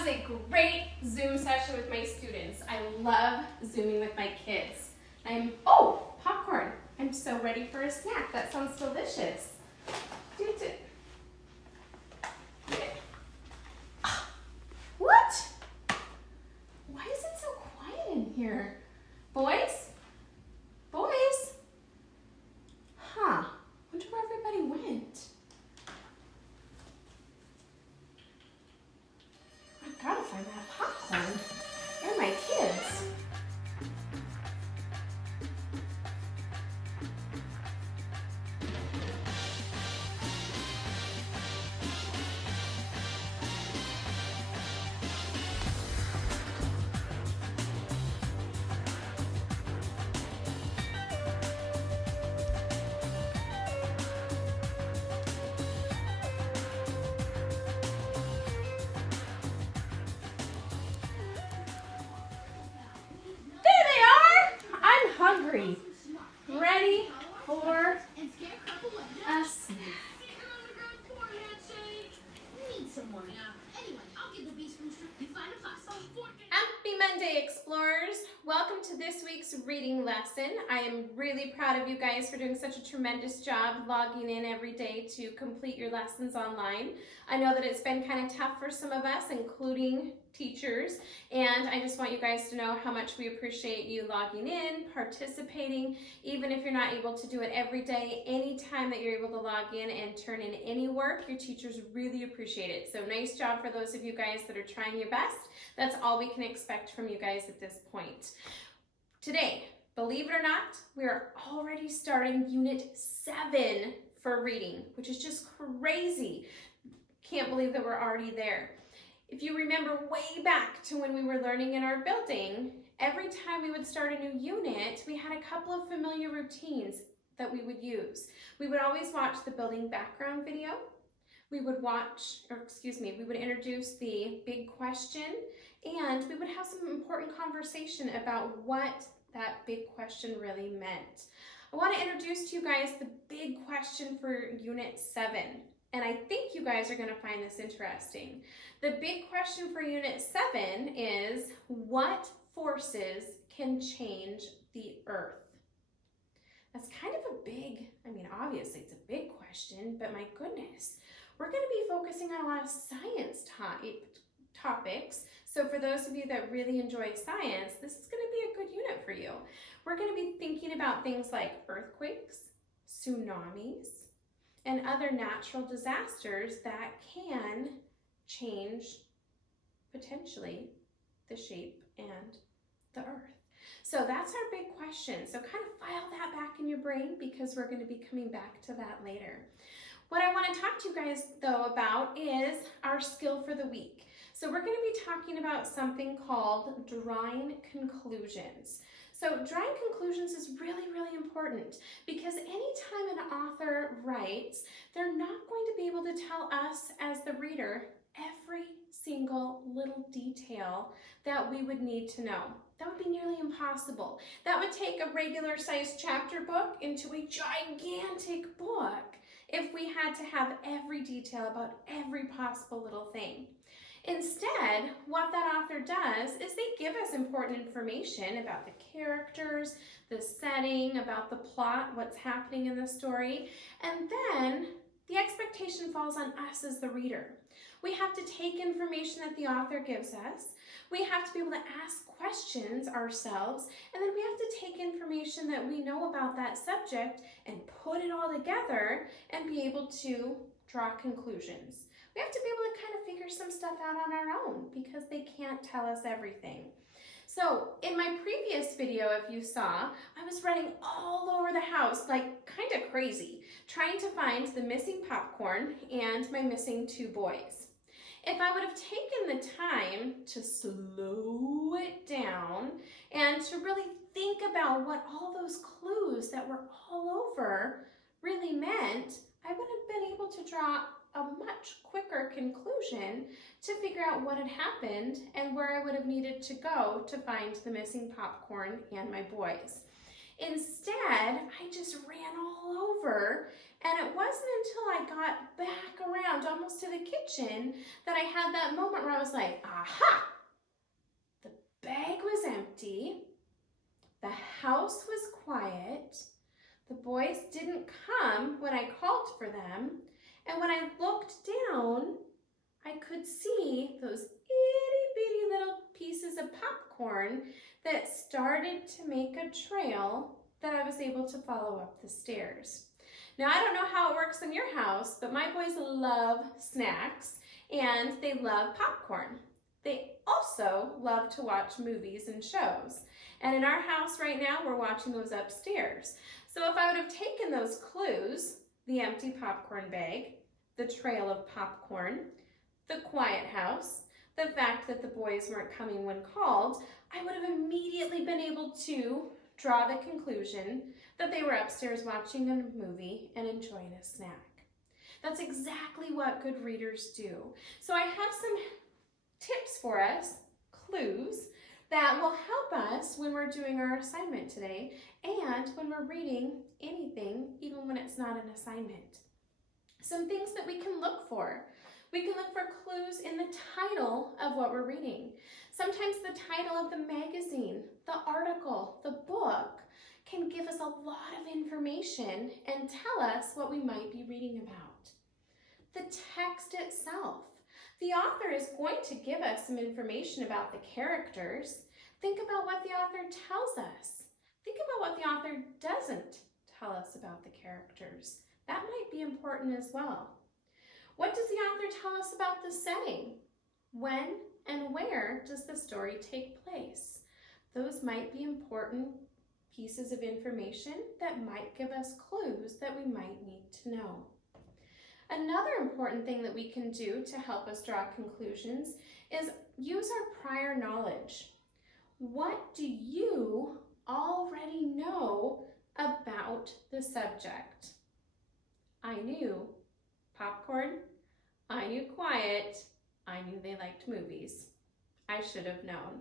was a great Zoom session with my students. I love Zooming with my kids. Oh, popcorn. I'm so ready for a snack. That sounds delicious. What? Why is it so quiet in here? Boys? Boys? Huh. Wonder where everybody went. I've got to find that popcorn. And my kids. Hungry. Ready for a snack. Happy Monday, Explorers. Welcome to this week's reading lesson. I am really proud of you guys for doing such a tremendous job logging in every day to complete your lessons online. I know that it's been kind of tough for some of us, including teachers, and I just want you guys to know how much we appreciate you logging in, participating, even if you're not able to do it every day. Anytime that you're able to log in and turn in any work, your teachers really appreciate it. So nice job for those of you guys that are trying your best. That's all we can expect from you guys at this point. Today, believe it or not, we are already starting Unit 7 for reading, which is just crazy. Can't believe that we're already there. If you remember way back to when we were learning in our building, every time we would start a new unit, we had a couple of familiar routines that we would use. We would always watch the building background video. We would we would introduce the big question, and we would have some important conversation about what that big question really meant. I want to introduce to you guys the big question for Unit 7. And I think you guys are going to find this interesting. The big question for Unit 7 is, what forces can change the Earth? That's kind of a big, obviously it's a big question, but my goodness. We're going to be focusing on a lot of science topics. So for those of you that really enjoy science, this is going to be a good unit for you. We're going to be thinking about things like earthquakes, tsunamis, and other natural disasters that can change, potentially, the shape and the Earth. So that's our big question. So kind of file that back in your brain because we're going to be coming back to that later. What I want to talk to you guys, though, about is our skill for the week. So we're going to be talking about something called drawing conclusions. So drawing conclusions is really, really important because anytime an author writes, they're not going to be able to tell us as the reader every single little detail that we would need to know. That would be nearly impossible. That would take a regular sized chapter book into a gigantic book if we had to have every detail about every possible little thing. Instead, what that author does is they give us important information about the characters, the setting, about the plot, what's happening in the story, and then the expectation falls on us as the reader. We have to take information that the author gives us, we have to be able to ask questions ourselves, and then we have to take information that we know about that subject and put it all together and be able to draw conclusions. We have to be able to kind of figure some stuff out on our own because they can't tell us everything. So in my previous video, if you saw, I was running all over the house like kind of crazy, trying to find the missing popcorn and my missing two boys. If I would have taken the time to slow it down and to really think about what all those clues that were all over really meant, I would have been able to draw a much quicker conclusion to figure out what had happened and where I would have needed to go to find the missing popcorn and my boys. Instead, I just ran all over, and it wasn't until I got back around almost to the kitchen that I had that moment where I was like, aha! The bag was empty, the house was quiet, the boys didn't come when I called for them, and when I looked down, I could see those itty bitty little pieces of popcorn that started to make a trail that I was able to follow up the stairs. Now, I don't know how it works in your house, but my boys love snacks and they love popcorn. They also love to watch movies and shows. And in our house right now, we're watching those upstairs. So if I would have taken those clues, the empty popcorn bag, the trail of popcorn, the quiet house, the fact that the boys weren't coming when called, I would have immediately been able to draw the conclusion that they were upstairs watching a movie and enjoying a snack. That's exactly what good readers do. So I have some tips for us, clues, that will help us when we're doing our assignment today and when we're reading anything, even when it's not an assignment. Some things that we can look for. We can look for clues in the title of what we're reading. Sometimes the title of the magazine, the article, the book can give us a lot of information and tell us what we might be reading about. The text itself. The author is going to give us some information about the characters. Think about what the author tells us. Think about what the author doesn't tell us about the characters. That might be important as well. What does the author tell us about the setting? When and where does the story take place? Those might be important pieces of information that might give us clues that we might need to know. Another important thing that we can do to help us draw conclusions is use our prior knowledge. What do you already know about the subject? I knew popcorn, I knew quiet, I knew they liked movies. I should have known.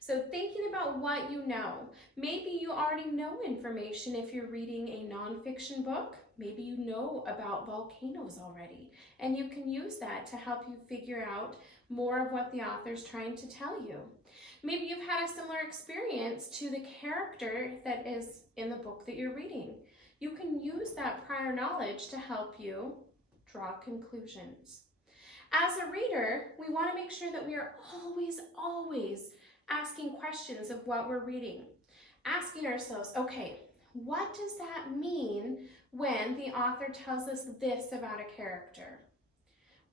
So thinking about what you know, maybe you already know information if you're reading a nonfiction book. Maybe you know about volcanoes already, and you can use that to help you figure out more of what the author's trying to tell you. Maybe you've had a similar experience to the character that is in the book that you're reading. You can use that prior knowledge to help you draw conclusions. As a reader, we want to make sure that we are always asking questions of what we're reading. Asking ourselves, okay, what does that mean when the author tells us this about a character?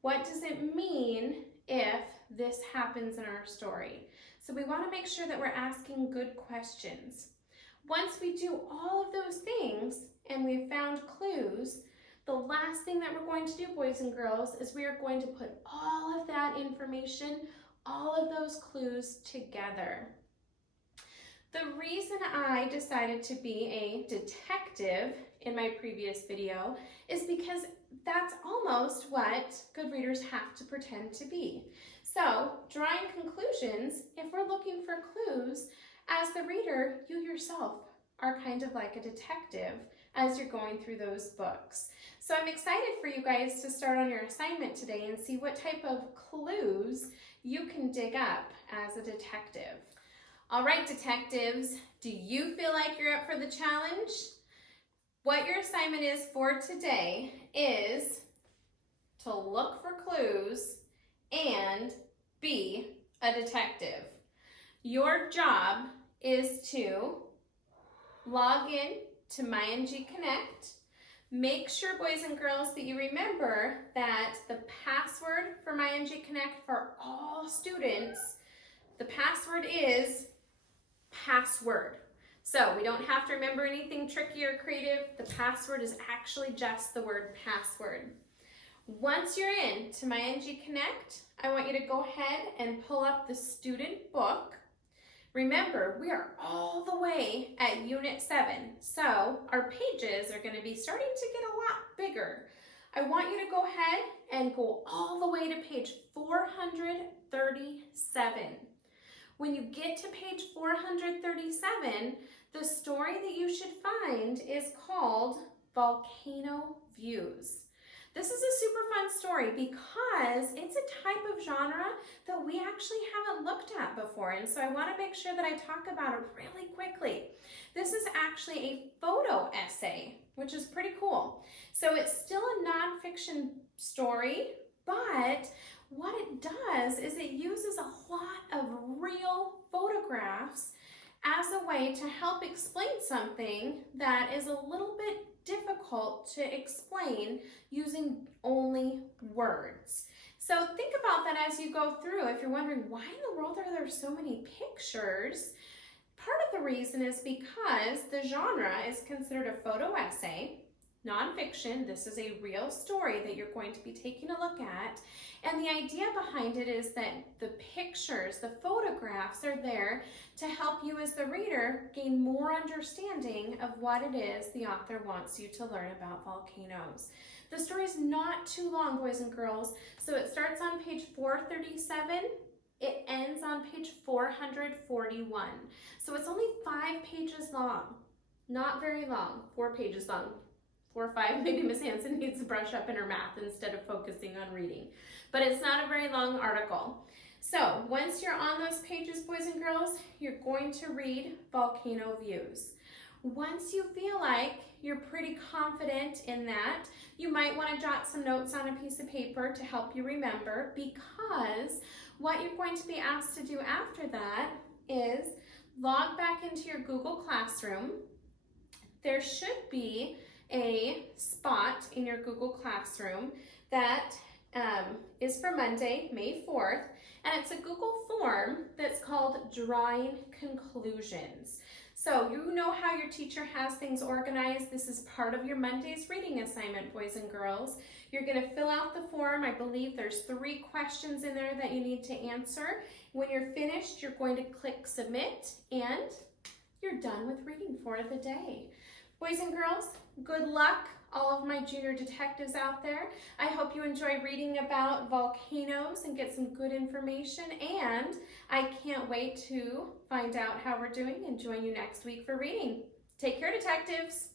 What does it mean if this happens in our story? So we want to make sure that we're asking good questions. Once we do all of those things and we've found clues, the last thing that we're going to do, boys and girls, is we are going to put all of that information, all of those clues together. The reason I decided to be a detective in my previous video is because that's almost what good readers have to pretend to be. So, drawing conclusions, if we're looking for clues, as the reader, you yourself are kind of like a detective as you're going through those books. So I'm excited for you guys to start on your assignment today and see what type of clues you can dig up as a detective. All right, detectives, do you feel like you're up for the challenge? What your assignment is for today is to look for clues and be a detective. Your job is to log in to MyNG Connect. Make sure, boys and girls, that you remember that the password for MyNG Connect for all students, the password is password. So we don't have to remember anything tricky or creative. The password is actually just the word password. Once you're in to MyNG Connect, I want you to go ahead and pull up the student book. Remember, we are all the way at Unit 7, so our pages are going to be starting to get a lot bigger. I want you to go ahead and go all the way to page 437. When you get to page 437, The story that you should find is called Volcano Views. This is a super fun story because it's a type of genre that we actually haven't looked at before, and so I want to make sure that I talk about it really quickly. This is actually a photo essay, which is pretty cool. So it's still a nonfiction story, but what it does is it uses a lot of real photographs as a way to help explain something that is a little bit difficult to explain using only words. So think about that as you go through. If you're wondering why in the world are there so many pictures, part of the reason is because the genre is considered a photo essay, nonfiction. This is a real story that you're going to be taking a look at. And the idea behind it is that the pictures, the photographs are there to help you as the reader gain more understanding of what it is the author wants you to learn about volcanoes. The story is not too long, boys and girls. So it starts on page 437. It ends on page 441. So it's only 5 pages long. Not very long, 4 pages long. 4 or 5, maybe Miss Hanson needs to brush up in her math instead of focusing on reading. But it's not a very long article. So once you're on those pages, boys and girls, you're going to read Volcano Views. Once you feel like you're pretty confident in that, you might want to jot some notes on a piece of paper to help you remember, because what you're going to be asked to do after that is log back into your Google Classroom. There should be a spot in your Google Classroom that is for Monday, May 4th, and it's a Google form that's called Drawing Conclusions. So you know how your teacher has things organized. This is part of your Monday's reading assignment, boys and girls. You're going to fill out the form. I believe there's 3 questions in there that you need to answer. When you're finished, you're going to click Submit, and you're done with reading for the day. Boys and girls, good luck, all of my junior detectives out there. I hope you enjoy reading about volcanoes and get some good information, and I can't wait to find out how we're doing and join you next week for reading. Take care, detectives.